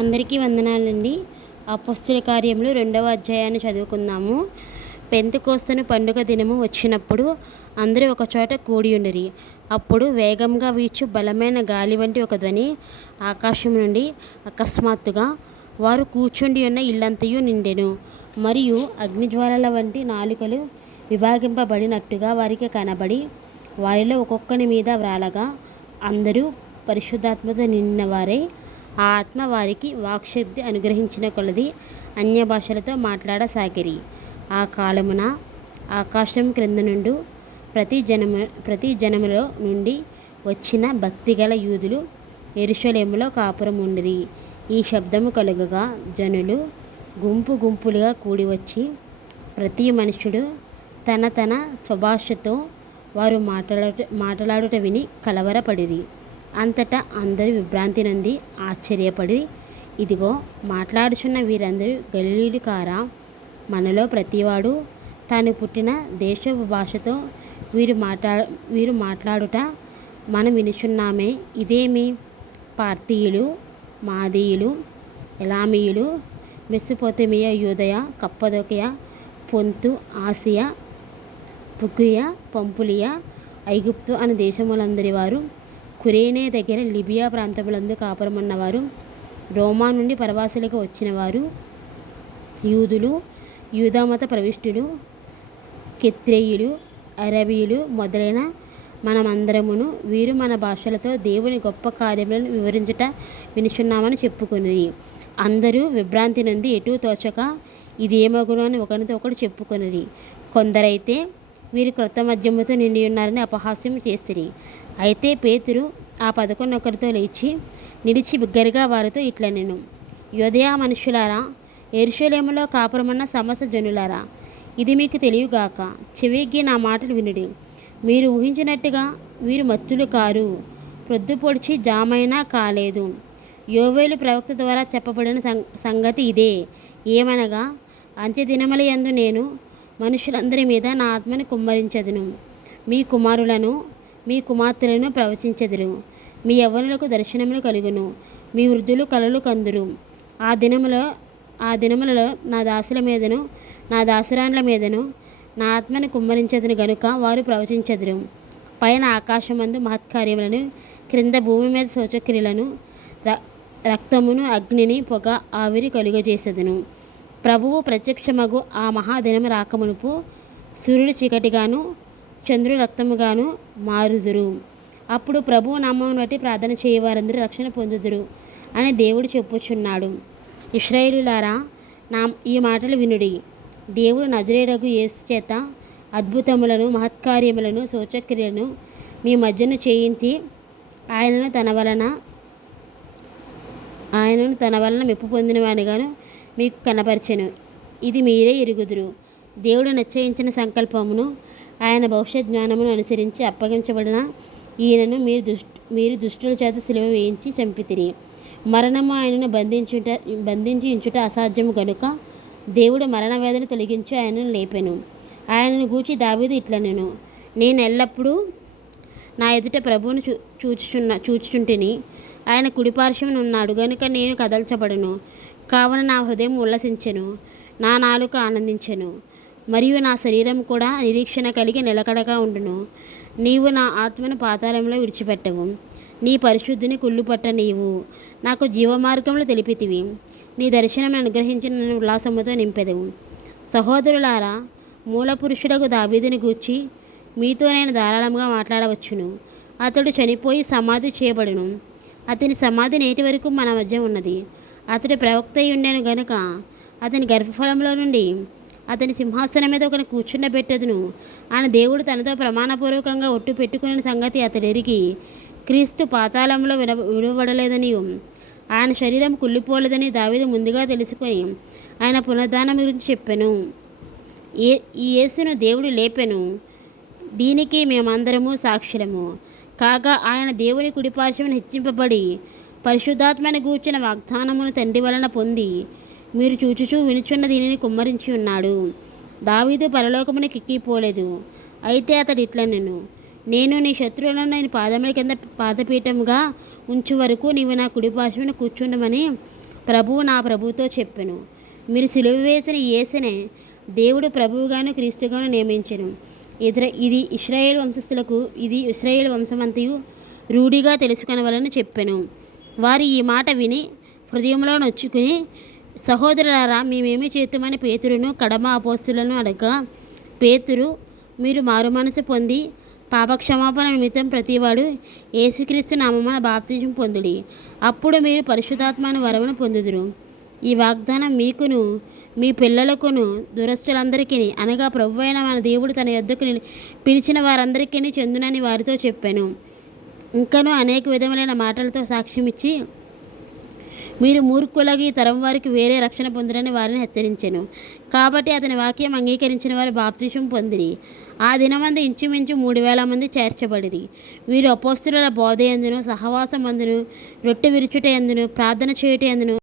అందరికీ వందనాలండి. అపొస్తలుల కార్యములు 2వ అధ్యాయాన్ని చదువుకుందాము. పెంతెకొస్తు పండుగ దినము వచ్చినప్పుడు అందరూ ఒకచోట కూడియుండిరి. అప్పుడు వేగంగా వీచు బలమైన గాలి వంటి ఒక ధ్వని ఆకాశం నుండి అకస్మాత్తుగా వారు కూర్చుండి ఉన్న ఇల్లంతయు నిండెను. మరియు అగ్నిజ్వాలల వంటి నాలుకలు విభాగింపబడినట్టుగా వారికి కనబడి వారిలో ఒక్కొక్కని మీద వ్రాలగా అందరూ పరిశుద్ధాత్మతో నిండినవారై ఆ ఆత్మ వారికి వాక్శక్తి అనుగ్రహించిన కొలది అన్య భాషలతో మాట్లాడసాగిరి. ఆ కాలమున ఆకాశం క్రింద నుండి ప్రతి జనములో నుండి వచ్చిన భక్తిగల యూదులు యెరూషలేములో కాపురముండిరి. ఈ శబ్దము కలుగగా జనులు గుంపు గుంపులుగా కూడివచ్చి ప్రతి మనుష్యుడు తన తన స్వభాషతో వారు మాట్లాడుట విని కలవరపడిరి. అంతటా అందరూ విభ్రాంతి నొంది ఆశ్చర్యపడి, ఇదిగో మాట్లాడుచున్న వీరందరూ గలిలీయులు కారా? మనలో ప్రతివాడు తాను పుట్టిన దేశపు భాషతో వీరు మాట్లాడుట మనం వినుచున్నామే. ఇదేమి? పార్తీయులు, మాదీయులు, ఎలామీయులు, మెసొపొతేమియా, యూదయ, కప్పదొకయ, పొంతు, ఆసియా, పుగ్లియ, పంఫులియ, ఐగుప్తు అను దేశములందరి వారు, కురేనే దగ్గర లిబియా ప్రాంతములందు కాపురమున్నవారు, రోమా నుండి పరవాసులుగా వచ్చినవారు, యూదులు, యూదామత ప్రవిష్టులు, కెత్రేయులు, అరబీయులు మొదలైన మనమందరమును వీరు మన భాషలతో దేవుని గొప్ప కార్యములను వివరించుట వినుచున్నామని చెప్పుకొనిరి. అందరూ విభ్రాంతి నుండి ఎటూ తోచక ఇదేమగును అని ఒకరితో ఒకడు చెప్పుకొనిరి. కొందరైతే వీరు క్రొత్త మద్యముతో నిండి ఉన్నారని అపహాస్యం చేసిరి. అయితే పేతురు ఆ 11 లేచి నిలిచి బిగ్గరగా వారితో ఇట్లనెను, యూదయ మనుష్యులారా, యెరూషలేములో కాపురమున్న సమస్త జనులారా, ఇది మీకు తెలియగాక. చెవియొగ్గి నా మాటలు వినుడి. మీరు ఊహించినట్టుగా వీరు మత్తులు కారు, ప్రొద్దు పొడిచి జామైనా కాలేదు. యోవేలు ప్రవక్త ద్వారా చెప్పబడిన సంగతి ఇదే. ఏమనగా, అంత్యదినముల యందు నేను మనుషులందరి మీద నా ఆత్మను కుమ్మరించెదను. మీ కుమారులను మీ కుమార్తెలను ప్రవచించెదరు. మీ యవ్వనులకు దర్శనములు కలుగును. మీ వృద్ధులు కలలు కందురు. ఆ దినములలో నా దాసుల మీదను నా దాసురాండ్ల మీదను నా ఆత్మను కుమ్మరించెదను గనుక వారు ప్రవచించెదరు. పైన ఆకాశమందు మహత్కార్యములను, క్రింద భూమి మీద సూచక్రియలను, రక్తమును, అగ్నిని, పొగ, ఆవిరి కలుగజేసెదను. ప్రభువు ప్రత్యక్షమగు ఆ మహాదినము రాకమునుపు సూర్యుడు చీకటిగాను చంద్రుడు రక్తముగాను మారుదురు. అప్పుడు ప్రభువు నామమును బట్టి ప్రార్థన చేయవారందరూ రక్షణ పొందుదురు అని దేవుడు చెప్పుచున్నాడు. ఇశ్రాయేలులారా, ఈ మాటలు వినుడి. దేవుడు నజరేయుడగు యేసు చేత అద్భుతములను, మహత్కార్యములను, సూచక్రియలను మీ మధ్యను చేయించి ఆయనను తన వలన మెప్పు పొందినవానిగాను మీకు కనపరిచెను. ఇది మీరే ఎరుగుదురు. దేవుడు నిశ్చయించిన సంకల్పమును, ఆయన భవిష్యత్ జ్ఞానమును అనుసరించి అప్పగించబడిన ఈయనను మీరు దుష్టుల చేత సిలువ వేయించి చంపితిరి. మరణము ఆయనను బంధించి ఉంచుట అసాధ్యము గనుక దేవుడు మరణ వేదన తొలగించి ఆయనను లేపెను. ఆయనను గూర్చి దావీదు ఇట్లనెను, నేను ఎల్లప్పుడూ నా ఎదుట ప్రభువును చూచుచుంటిని. ఆయన కుడిపార్శ్వమున ఉన్నాడు గనుక నేను కదల్చబడను. కావున నా హృదయం ఉల్లసించెను, నా నాలుక ఆనందించెను, మరియు నా శరీరం కూడా నిరీక్షణ కలిగి నిలకడగా ఉండును. నీవు నా ఆత్మను పాతాళంలో విడిచిపెట్టవు. నీ పరిశుద్ధిని కుళ్ళుపట్ట నీవు నాకు జీవమార్గములు తెలిపితివి. నీ దర్శనం అనుగ్రహించి నన్ను ఉల్లాసముతో నింపెదవు. సహోదరులారా, మూలపురుషుడకు దావీదుని గూర్చి మీతో నేను ధారాళంగా మాట్లాడవచ్చును. అతడు చనిపోయి సమాధి చేయబడును. అతని సమాధి నేటి వరకు మన మధ్య ఉన్నది. అతడు ప్రవక్త అయి ఉండెను గనుక అతని గర్భఫలంలో నుండి అతని సింహాసనం మీద ఒకని కూర్చుండబెట్టెదను అని దేవుడు తనతో ప్రమాణపూర్వకంగా ఒట్టు పెట్టుకున్న సంగతి అతడు ఎరిగి, క్రీస్తు పాతాళంలో విడవబడలేదని, ఆయన శరీరం కుళ్ళిపోలేదని దావీదు ముందుగా తెలుసుకొని ఆయన పునరుద్ధానం గురించి చెప్పెను. ఈ యేసును దేవుడు లేపెను. దీనికి మేమందరము సాక్షులము. కాగా ఆయన దేవుని కుడిపార్శ్వమున హెచ్చింపబడి పరిశుద్ధాత్మను గూర్చిన వాగ్దానమును తండ్రి వలన పొంది మీరు చూచుచూ వినుచున్న దీనిని కుమ్మరించి ఉన్నాడు. దావీదు పరలోకమునకు ఎక్కిపోలేదు. అయితే అతడు ఇట్లనెను, నేను నీ శత్రువులను నేను పాదముల కింద పాదపీఠముగా ఉంచు వరకు నీవు నా కుడిపార్శ్వమున కూర్చుండమని ప్రభువు నా ప్రభువుతో చెప్పెను, మీరు సిలువ వేసిన యేసునే దేవుడు ప్రభువుగాను క్రీస్తుగాను నియమించెను. ఇది ఇశ్రాయేలు వంశస్థులకు ఇది ఇశ్రాయేలు వంశమంతయు రూఢిగా తెలుసుకొనవలని చెప్పెను. వారు ఈ మాట విని హృదయంలో నొచ్చుకుని, సహోదరులారా, మేమేమి చేతుమని పేతురును కడమ అపోస్తులను అడగగా, పేతురు, మీరు మారుమనసు పొంది పాపక్షమాపణ నిమిత్తం ప్రతివాడు యేసుక్రీస్తు నామమున బాప్తిజం పొందుడి, అప్పుడు మీరు పరిశుద్ధాత్మను వరమును పొందుదురు. ఈ వాగ్దానం మీకును మీ పిల్లలకును దురస్తులందరికీ అనగా ప్రభువైన మన దేవుడు తన యొద్దకు పిలిచిన వారందరికీ చెందునని వారితో చెప్పాను. ఇంకనూ అనేక విధములైన మాటలతో సాక్ష్యమిచ్చి, మీరు మూర్ఖులగి తరం వారికి వేరే రక్షణ పొందురని వారిని హెచ్చరించెను. కాబట్టి అతని వాక్యం అంగీకరించిన వారు బాప్తిసం పొందిరి. ఆ దినమందు ఇంచుమించు 3,000 మంది చేర్చబడిరి. వీరు అపోస్తలుల బోధ యందును, సహవాసమందును, రొట్టె విరుచుట యందును, ప్రార్థన చేయుట యందును